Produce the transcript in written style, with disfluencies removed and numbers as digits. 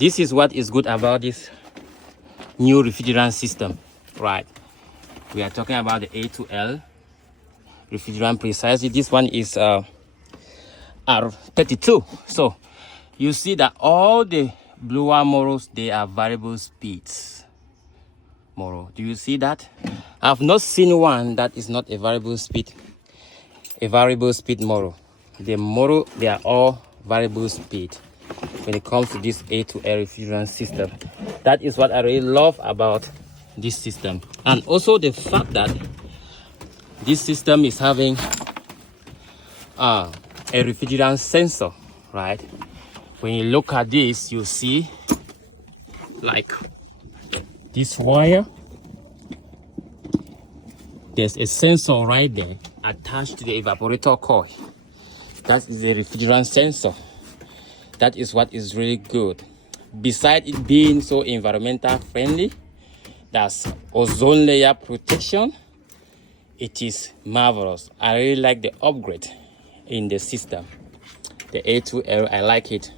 This is what is good about this new refrigerant system, right? We are talking about the A2L refrigerant precisely. This one is R32. So you see that all the blower motors, they are variable speeds motor. Do you see that? I've not seen one that is not a variable speed motor. The motor, they are all variable speed when it comes to this A2L refrigerant system. That is what I really love about this system. And also the fact that this system is having a refrigerant sensor, right? When you look at this, you see like this wire. There's a sensor right there attached to the evaporator coil. That is the refrigerant sensor. That is what is really good. Besides it being so environmental friendly, that's ozone layer protection, it is marvelous. I really like the upgrade in the system. The A2L, I like it.